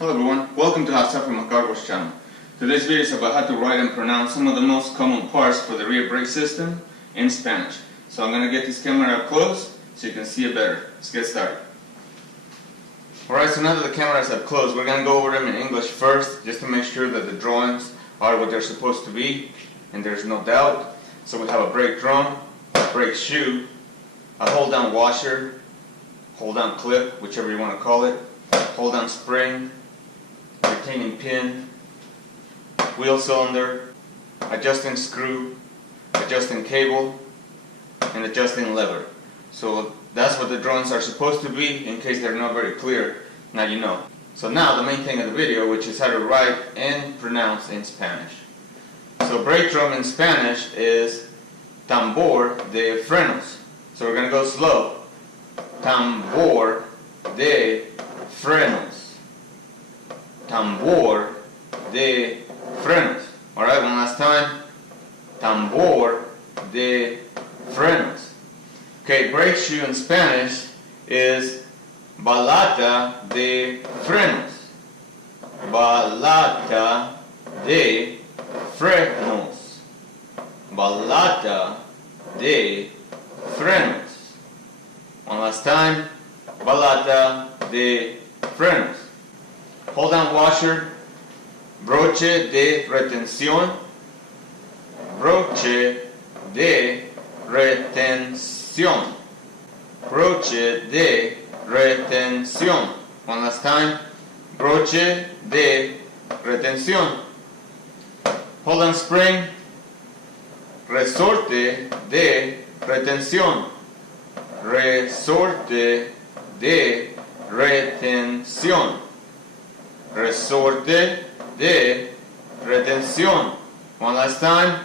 Hello everyone, welcome to Howstuff from McCarthy's channel. Today's video is about how to write and pronounce some of the most common parts for the rear brake system in Spanish. So I'm going to get this camera up close so you can see it better. Let's get started. Alright, so now that the camera is up close, we're going to go over them in English first, just to make sure that the drawings are what they're supposed to be, and there's no doubt. So we have a brake drum, a brake shoe, a hold down washer, hold down clip, whichever you want to call it, hold down spring, retaining pin, wheel cylinder, adjusting screw, adjusting cable, and adjusting lever. So that's what the drawings are supposed to be. In case they're not very clear, now you know. So now the main thing of the video, which is how to write and pronounce in Spanish. So brake drum in Spanish is tambor de frenos. So we're going to go slow. Tambor de frenos. Tambor de frenos. Alright, one last time. Tambor de frenos. Okay, brake shoe in Spanish is balata de frenos. Balata de frenos. Balata de frenos. One last time. Balata de frenos. Hold down washer, broche de retención, broche de retención, broche de retención. One last time, broche de retención. Hold down spring, resorte de retención, resorte de retención. Resorte de retención. One last time.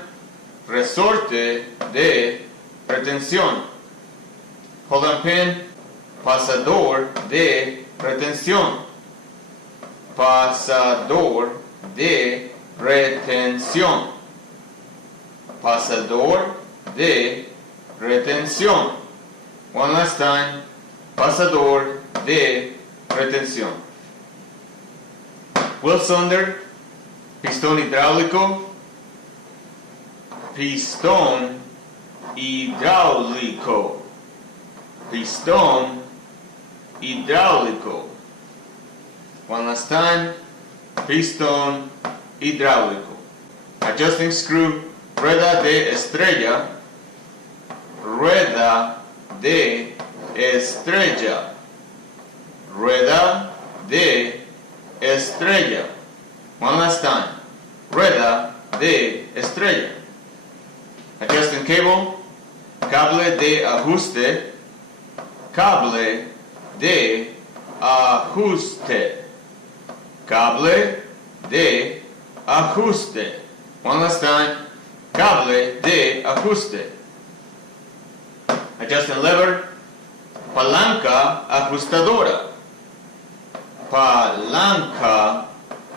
Resorte de retención. Hold on pin. Pasador de retención. Pasador de retención. Pasador de retención. One last time. Pasador de retención. Wheel cylinder, pistón hidráulico, pistón hidráulico, pistón hidráulico. One last time, pistón hidráulico. Adjusting screw, rueda de estrella, rueda de estrella, rueda de estrella. One last time. Rueda de estrella. Adjusting cable. Cable de ajuste. Cable de ajuste. Cable de ajuste. One last time. Cable de ajuste. Adjusting lever. Palanca ajustadora. Palanca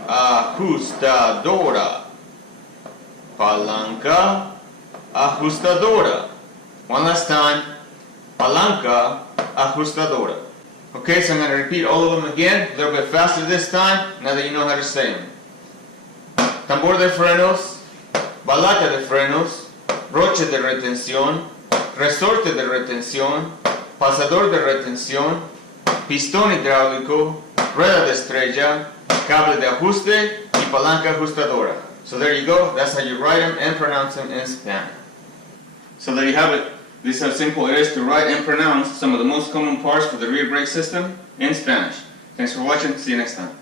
ajustadora. Palanca ajustadora. One last time. Palanca ajustadora. Okay, so I'm going to repeat all of them again, a little bit faster this time, now that you know how to say them. Tambor de frenos, balata de frenos, broche de retención, resorte de retención, pasador de retención, pistón hidráulico, rueda de estrella, cable de ajuste, y palanca ajustadora. So there you go, that's how you write them and pronounce them in Spanish. So there you have it. This is how simple it is to write and pronounce some of the most common parts for the rear brake system in Spanish. Thanks for watching, see you next time.